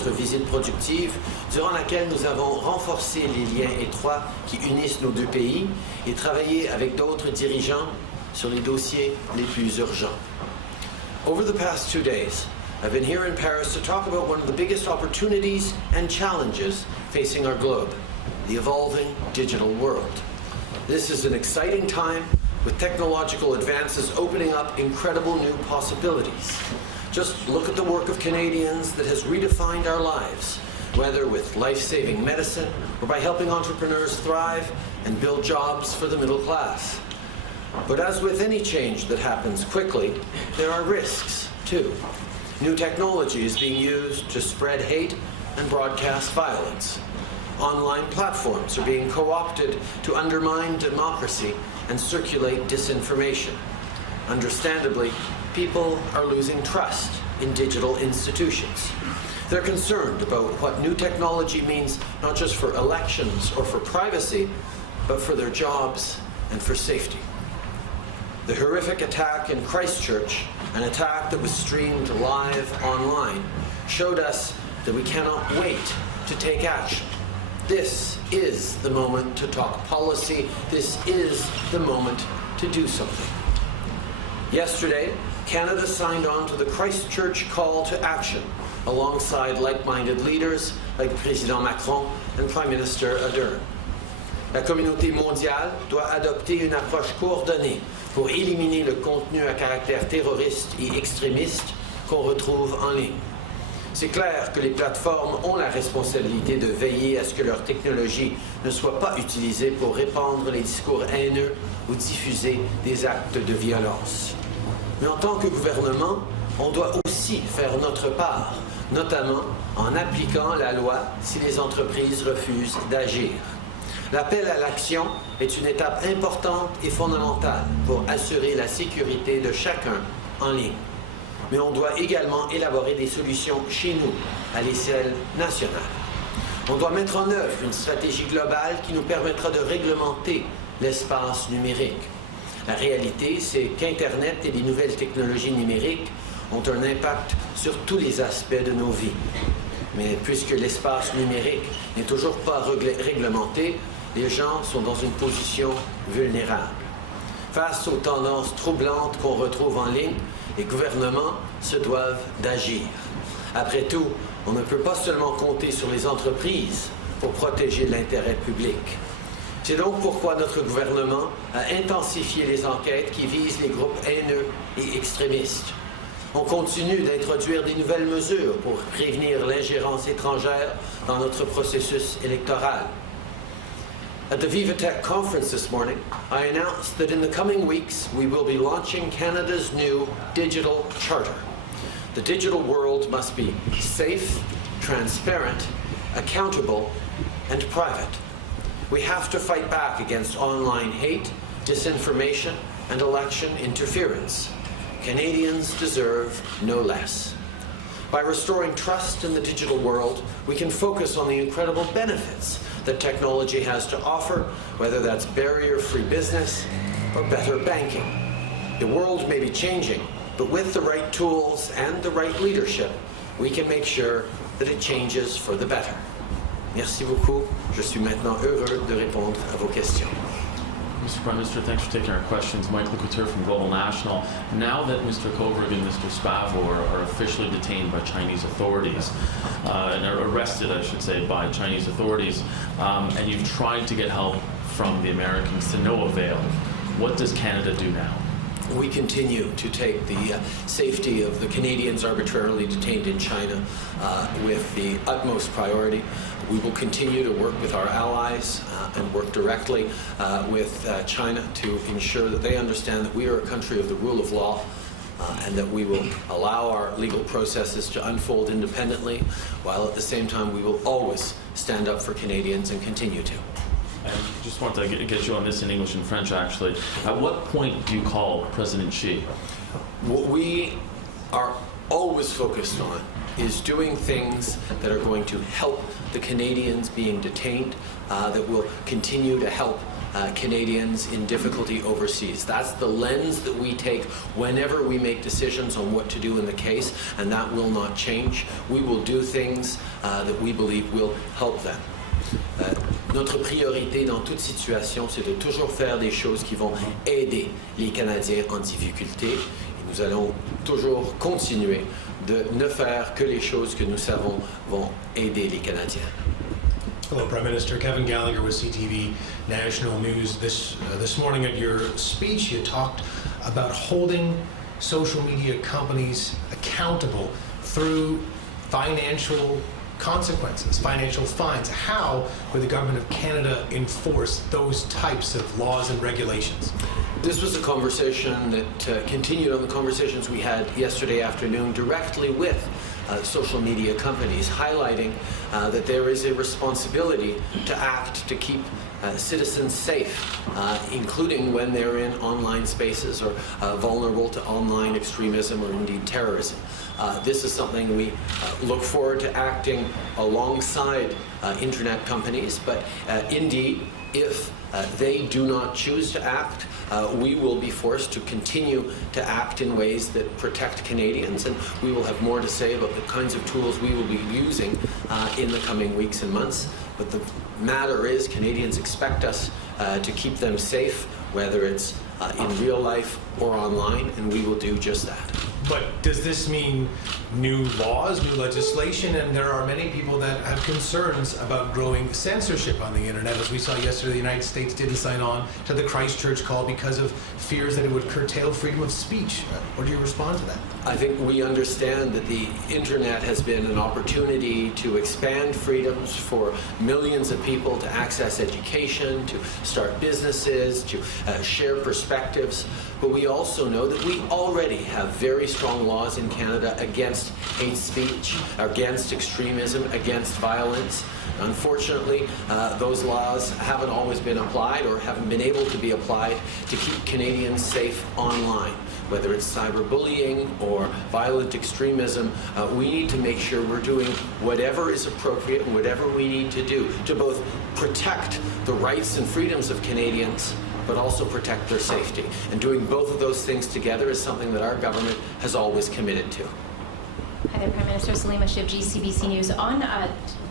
notre visite productive, durant laquelle nous avons renforcé les liens étroits qui unissent nos deux pays et travaillé avec d'autres dirigeants sur les dossiers les plus urgents. Over the past 2 days, I've been here in Paris to talk about one of the biggest opportunities and challenges facing our globe, the evolving digital world. This is an exciting time with technological advances opening up incredible new possibilities. Just look at the work of Canadians that has redefined our lives, whether with life-saving medicine or by helping entrepreneurs thrive and build jobs for the middle class. But as with any change that happens quickly, there are risks, too. New technology is being used to spread hate and broadcast violence. Online platforms are being co-opted to undermine democracy and circulate disinformation. Understandably, people are losing trust in digital institutions. They're concerned about what new technology means not just for elections or for privacy, but for their jobs and for safety. The horrific attack in Christchurch, an attack that was streamed live online, showed us that we cannot wait to take action. This is the moment to talk policy. This is the moment to do something. Yesterday, Canada signed on to the Christchurch call to action alongside like-minded leaders like Président Macron and Prime Minister Ardern. La communauté mondiale doit adopter une approche coordonnée pour éliminer le contenu à caractère terroriste et extrémiste qu'on retrouve en ligne. C'est clair que les plateformes ont la responsabilité de veiller à ce que leur technologie ne soit pas utilisée pour répandre les discours haineux ou diffuser des actes de violence. Mais en tant que gouvernement, on doit aussi faire notre part, notamment en appliquant la loi si les entreprises refusent d'agir. L'appel à l'action est une étape importante et fondamentale pour assurer la sécurité de chacun en ligne. Mais on doit également élaborer des solutions chez nous, à l'échelle nationale. On doit mettre en œuvre une stratégie globale qui nous permettra de réglementer l'espace numérique. La réalité, c'est qu'Internet et les nouvelles technologies numériques ont un impact sur tous les aspects de nos vies. Mais puisque l'espace numérique n'est toujours pas réglementé, les gens sont dans une position vulnérable. Face aux tendances troublantes qu'on retrouve en ligne, les gouvernements se doivent d'agir. Après tout, on ne peut pas seulement compter sur les entreprises pour protéger l'intérêt public. C'est donc pourquoi notre gouvernement a intensifié les enquêtes qui visent les groupes haineux et extrémistes. On continue d'introduire des nouvelles mesures pour prévenir l'ingérence étrangère dans notre processus électoral. At the VivaTech conference this morning, I announced that in the coming weeks we will be launching Canada's new digital charter. The digital world must be safe, transparent, accountable, and private. We have to fight back against online hate, disinformation, and election interference. Canadians deserve no less. By restoring trust in the digital world, we can focus on the incredible benefits that technology has to offer, whether that's barrier-free business or better banking. The world may be changing, but with the right tools and the right leadership, we can make sure that it changes for the better. Merci beaucoup. Je suis maintenant heureux de répondre à vos questions. Mr. Prime Minister, thanks for taking our questions. Michael Couture from Global National. Now that Mr. Kovrig and Mr. Spavor are officially detained by Chinese authorities, and are arrested, I should say, by Chinese authorities, and you've tried to get help from the Americans to no avail, what does Canada do now? We continue to take the safety of the Canadians arbitrarily detained in China with the utmost priority. We will continue to work with our allies and work directly with China to ensure that they understand that we are a country of the rule of law and that we will allow our legal processes to unfold independently, while at the same time we will always stand up for Canadians and continue to. I just want to get you on this in English and French, actually. At what point do you call President Xi? What we are always focused on is doing things that are going to help the Canadians being detained, that will continue to help Canadians in difficulty overseas. That's the lens that we take whenever we make decisions on what to do in the case, and that will not change. We will do things that we believe will help them. Notre priorité dans toute situation, c'est de toujours faire des choses qui vont aider les Canadiens en difficulté. Et nous allons toujours continuer de ne faire que les choses que nous savons vont aider les Canadiens. Hello, Prime Minister. Kevin Gallagher with CTV National News. This morning at your speech, you talked about holding social media companies accountable through financial consequences, financial fines. How would the Government of Canada enforce those types of laws and regulations? This was a conversation that continued on the conversations we had yesterday afternoon directly with social media companies, highlighting that there is a responsibility to act to keep citizens safe, including when they're in online spaces or vulnerable to online extremism or indeed terrorism. This is something we look forward to acting alongside internet companies, but indeed, if they do not choose to act, we will be forced to continue to act in ways that protect Canadians, and we will have more to say about the kinds of tools we will be using in the coming weeks and months. But the matter is, Canadians expect us to keep them safe, whether it's in real life or online, and we will do just that. But does this mean new laws, new legislation? And there are many people that have concerns about growing censorship on the internet. As we saw yesterday, the United States didn't sign on to the Christchurch call because of fears that it would curtail freedom of speech. What do you respond to that? I think we understand that the internet has been an opportunity to expand freedoms for millions of people to access education, to start businesses, to share perspectives. But we also know that we already have very strong laws in Canada against hate speech, against extremism, against violence. Unfortunately, those laws haven't always been applied or haven't been able to be applied to keep Canadians safe online. Whether it's cyberbullying or violent extremism, we need to make sure we're doing whatever is appropriate and whatever we need to do to both protect the rights and freedoms of Canadians, but also protect their safety. And doing both of those things together is something that our government has always committed to. Hi there, Prime Minister. Salima Shivji, CBC News. On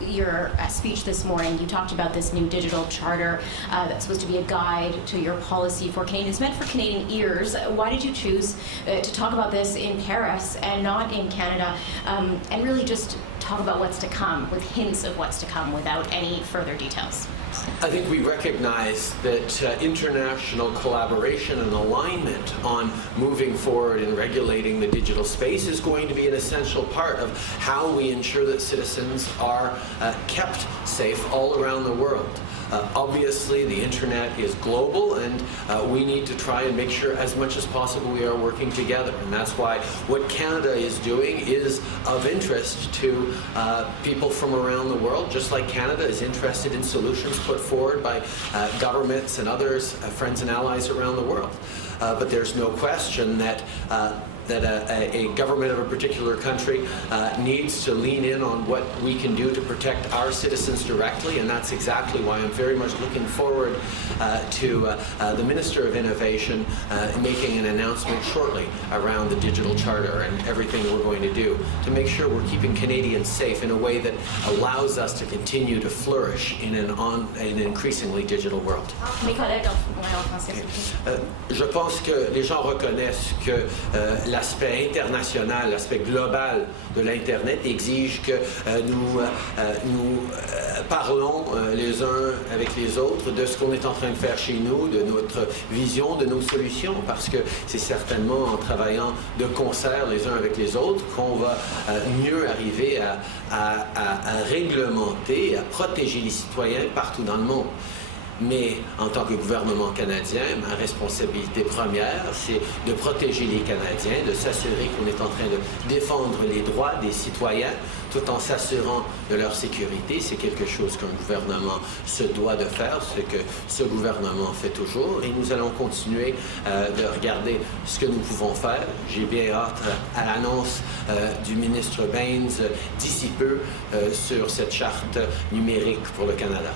your speech this morning, you talked about this new digital charter that's supposed to be a guide to your policy for Canadians, meant for Canadian ears. Why did you choose to talk about this in Paris and not in Canada, and really just talk about what's to come, with hints of what's to come without any further details? I think we recognize that international collaboration and alignment on moving forward and regulating the digital space is going to be an essential part of how we ensure that citizens are kept safe all around the world. Obviously, the internet is global, and we need to try and make sure as much as possible we are working together. And that's why what Canada is doing is of interest to people from around the world, just like Canada is interested in solutions put forward by governments and others, friends and allies around the world. But there's no question that a government of a particular country needs to lean in on what we can do to protect our citizens directly, and that's exactly why I'm very much looking forward to the Minister of Innovation making an announcement shortly around the digital charter and everything we're going to do to make sure we're keeping Canadians safe in a way that allows us to continue to flourish in an increasingly digital world. Mes collègues en français. Je pense que les gens reconnaissent que l'aspect international, l'aspect global de l'Internet exige que nous parlons les uns avec les autres de ce qu'on est en train de faire chez nous, de notre vision, de nos solutions, parce que c'est certainement en travaillant de concert les uns avec les autres qu'on va mieux arriver à réglementer, à protéger les citoyens partout dans le monde. Mais en tant que gouvernement canadien, ma responsabilité première, c'est de protéger les Canadiens, de s'assurer qu'on est en train de défendre les droits des citoyens tout en s'assurant de leur sécurité. C'est quelque chose qu'un gouvernement se doit de faire, ce que ce gouvernement fait toujours, et nous allons continuer de regarder ce que nous pouvons faire. J'ai bien hâte à l'annonce du ministre Baines d'ici peu sur cette charte numérique pour le Canada.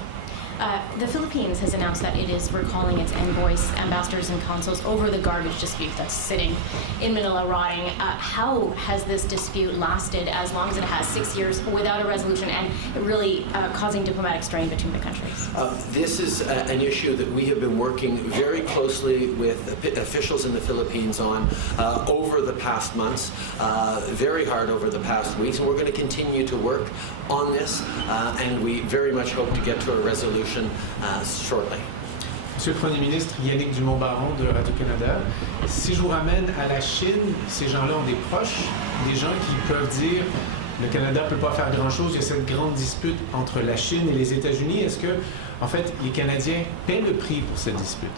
The Philippines has announced that it is recalling its envoys, ambassadors, and consuls over the garbage dispute that's sitting in Manila rotting. How has this dispute lasted as long as it has, 6 years, without a resolution and really causing diplomatic strain between the countries? This is an issue that we have been working very closely with officials in the Philippines on over the past months, very hard over the past weeks, and we're going to continue to work on this, and we very much hope to get to a resolution shortly. Monsieur le Premier ministre, Yannick Dumont-Baron de Radio-Canada, si je vous ramène à la Chine, ces gens-là ont des proches, des gens qui peuvent dire le Canada ne peut pas faire grand-chose, il y a cette grande dispute entre la Chine et les États-Unis. Est-ce que, en fait, les Canadiens paient le prix pour cette dispute?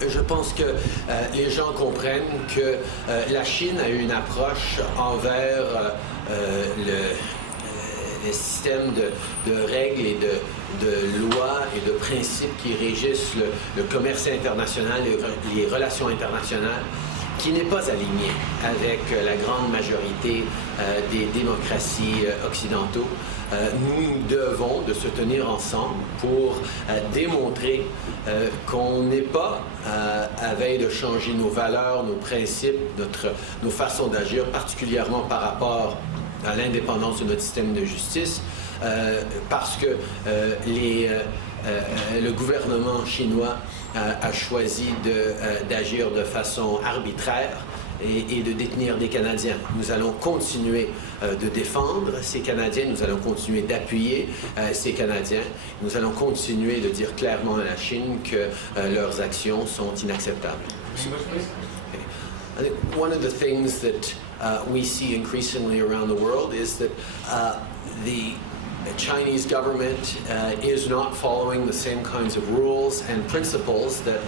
Je pense que les gens comprennent que la Chine a une approche envers le système de règles et de lois et de principes qui régissent le commerce international et les relations internationales, qui n'est pas aligné avec la grande majorité des démocraties occidentaux. Nous devons de se tenir ensemble pour démontrer qu'on n'est pas à veille de changer nos valeurs, nos principes, nos façons d'agir, particulièrement par rapport à l'indépendance de notre système de justice, parce que le gouvernement chinois a choisi d'agir de façon arbitraire et de détenir des Canadiens. Nous allons continuer de défendre ces Canadiens, nous allons continuer d'appuyer ces Canadiens, nous allons continuer de dire clairement à la Chine que leurs actions sont inacceptables. I think one of the things that we see increasingly around the world is that the Chinese government is not following the same kinds of rules and principles that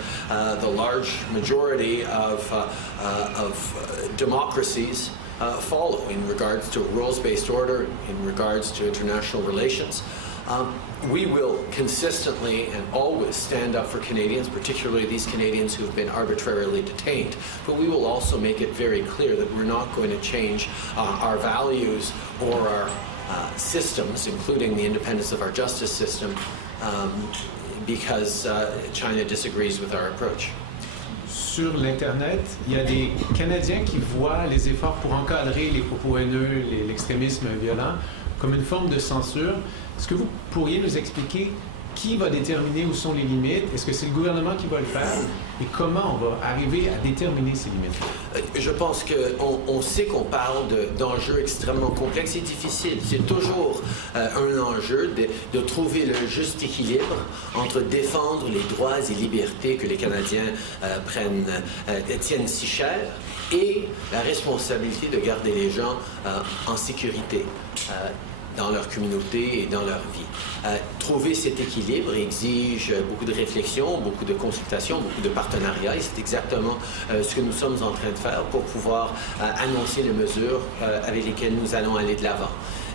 the large majority of democracies follow in regards to rules-based order, in regards to international relations. We will consistently and always stand up for Canadians, particularly these Canadians who have been arbitrarily detained. But we will also make it very clear that we're not going to change our values or our systems, including the independence of our justice system, because China disagrees with our approach. Sur l'Internet, il y a des Canadiens qui voient les efforts pour encadrer les propos haineux, l'extrémisme violent, comme une forme de censure. Est-ce que vous pourriez nous expliquer qui va déterminer où sont les limites? Est-ce que c'est le gouvernement qui va le faire? Et comment on va arriver à déterminer ces limites? Je pense qu'on sait qu'on parle d'enjeux extrêmement complexes et difficiles. C'est toujours un enjeu de trouver le juste équilibre entre défendre les droits et libertés que les Canadiens tiennent si cher et la responsabilité de garder les gens en sécurité dans leur communauté et dans leur vie. Trouver cet équilibre exige beaucoup de réflexion, beaucoup de consultation, beaucoup de partenariat, et c'est exactement ce que nous sommes en train de faire pour pouvoir annoncer les mesures avec lesquelles nous allons aller de l'avant.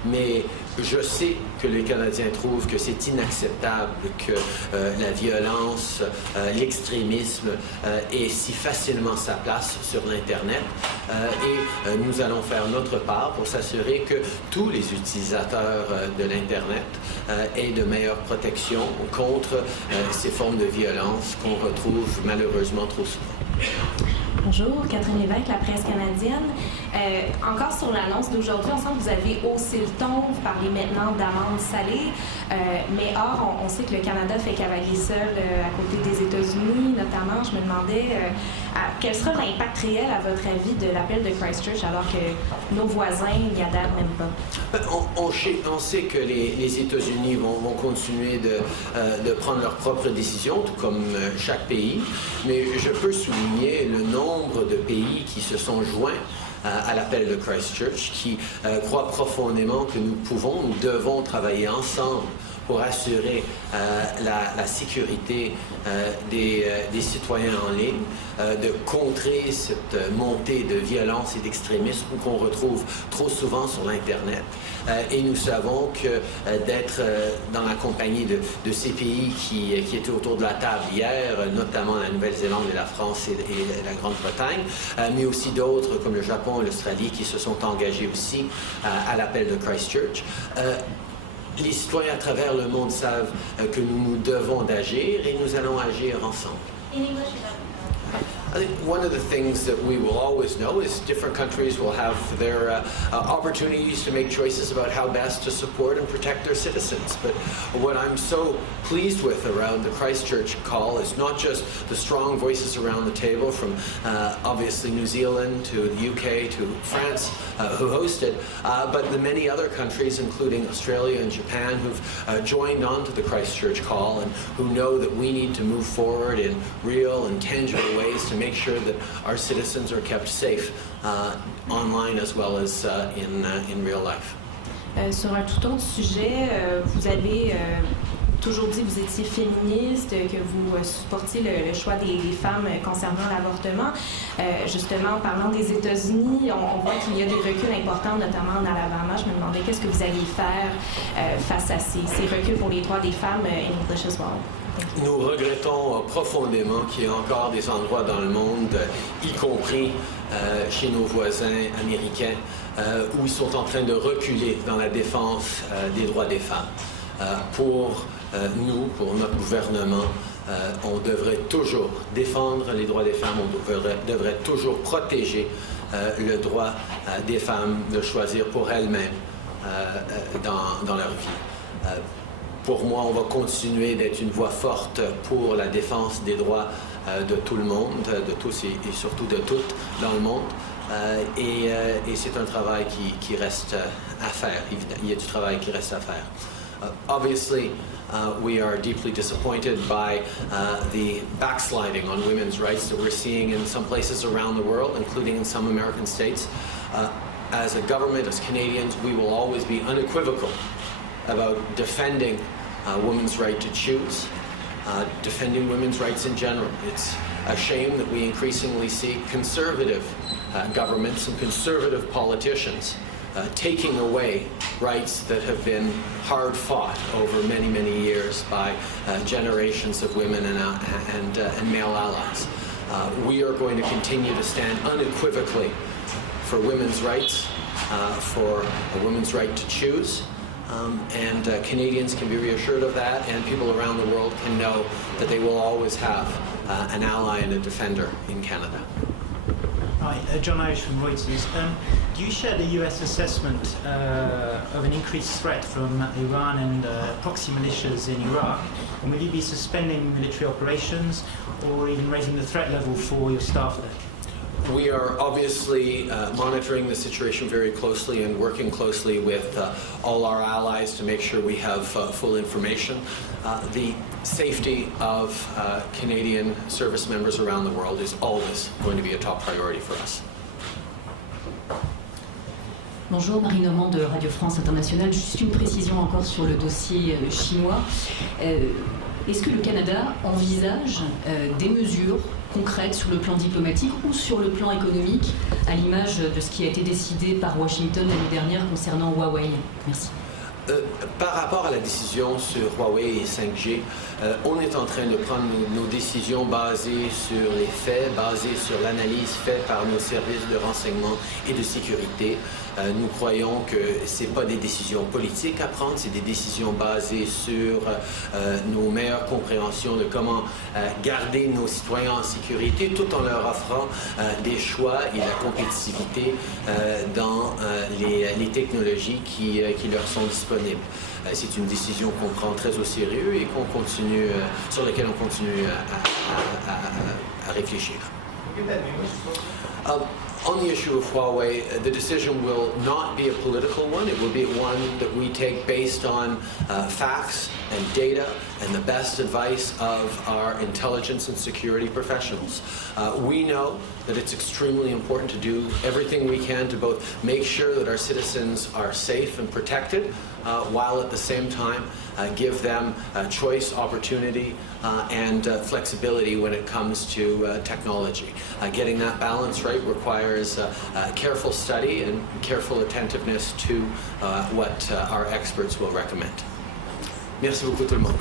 Mais je sais que les Canadiens trouvent que c'est inacceptable que la violence, l'extrémisme ait si facilement sa place sur l'Internet et nous allons faire notre part pour s'assurer que tous les utilisateurs de l'Internet aient de meilleures protections contre ces formes de violence qu'on retrouve malheureusement trop souvent. Bonjour, Catherine Lévesque, la presse canadienne. Encore sur l'annonce d'aujourd'hui, on sent que vous avez haussé le ton, vous parlez maintenant d'amende salée, mais or, on sait que le Canada fait cavalier seul à côté des États-Unis, notamment. Je me demandais quel sera l'impact réel, à votre avis, de l'appel de Christchurch, alors que nos voisins n'y adhèrent même pas? On sait que les États-Unis vont continuer de prendre leurs propres décisions, tout comme chaque pays, mais je peux souligner le nombre de pays qui se sont joints à l'appel de Christchurch, qui croient profondément que nous devons travailler ensemble pour assurer la sécurité des citoyens en ligne, de contrer cette montée de violence et d'extrémisme qu'on retrouve trop souvent sur l'Internet. Et nous savons que d'être dans la compagnie de ces pays qui étaient autour de la table hier, notamment la Nouvelle-Zélande et la France et la Grande-Bretagne, mais aussi d'autres comme le Japon et l'Australie qui se sont engagés aussi à l'appel de Christchurch, les citoyens à travers le monde savent que nous devons d'agir et nous allons agir ensemble. I think one of the things that we will always know is different countries will have their opportunities to make choices about how best to support and protect their citizens. But what I'm so pleased with around the Christchurch call is not just the strong voices around the table from obviously New Zealand to the UK to France who hosted, but the many other countries, including Australia and Japan, who've joined on to the Christchurch call and who know that we need to move forward in real and tangible ways to make sure that our citizens are kept safe online as well as in real life. Sur un tout autre sujet, vous avez toujours dit que vous étiez féministe, que vous supportiez le choix des femmes concernant l'avortement. Justement, en parlant des États-Unis, on voit qu'il y a des reculs importants, notamment en Alabama. Je me demandais qu'est-ce que vous alliez faire face à ces reculs pour les droits des femmes in English as well. Nous regrettons profondément qu'il y ait encore des endroits dans le monde, y compris chez nos voisins américains, où ils sont en train de reculer dans la défense des droits des femmes. Pour nous, pour notre gouvernement, on devrait toujours défendre les droits des femmes, on devrait toujours protéger le droit des femmes de choisir pour elles-mêmes dans leur vie. Pour moi, on va continuer d'être une voix forte pour la défense des droits de tout le monde, de tous et surtout de toutes dans le monde. Et c'est un travail qui reste à faire. Il y a du travail qui reste à faire. Obviously, we are deeply disappointed by the backsliding on women's rights that we're seeing in some places around the world, including in some American states. As a government, as Canadians, we will always be unequivocal about defending women's right to choose, defending women's rights in general. It's a shame that we increasingly see conservative governments and conservative politicians taking away rights that have been hard fought over many, many years by generations of women and male allies. We are going to continue to stand unequivocally for women's rights, for a woman's right to choose. And Canadians can be reassured of that, and people around the world can know that they will always have an ally and a defender in Canada. Hi, John Irish from Reuters. Do you share the US assessment of an increased threat from Iran and proxy militias in Iraq? And will you be suspending military operations or even raising the threat level for your staff there? We are obviously monitoring the situation very closely and working closely with all our allies to make sure we have full information. The safety of Canadian service members around the world is always going to be a top priority for us. Bonjour, Marie Normand de Radio France Internationale. Juste une précision encore sur le dossier chinois. Est-ce que le Canada envisage des mesures concrètes sur le plan diplomatique ou sur le plan économique, à l'image de ce qui a été décidé par Washington l'année dernière concernant Huawei? Merci. Par rapport à la décision sur Huawei et 5G, on est en train de prendre nos décisions basées sur les faits, basées sur l'analyse faite par nos services de renseignement et de sécurité. Nous croyons que ce n'est pas des décisions politiques à prendre, c'est des décisions basées sur nos meilleures compréhensions de comment garder nos citoyens en sécurité tout en leur offrant des choix et la compétitivité dans les technologies qui leur sont disponibles. C'est une décision qu'on prend très au sérieux et sur laquelle on continue à réfléchir. On the issue of Huawei, the decision will not be a political one. It will be one that we take based on facts and data and the best advice of our intelligence and security professionals. We know that it's extremely important to do everything we can to both make sure that our citizens are safe and protected, while at the same time give them choice, opportunity, and flexibility when it comes to technology. Getting that balance right requires careful study and careful attentiveness to what our experts will recommend. Merci beaucoup tout le monde.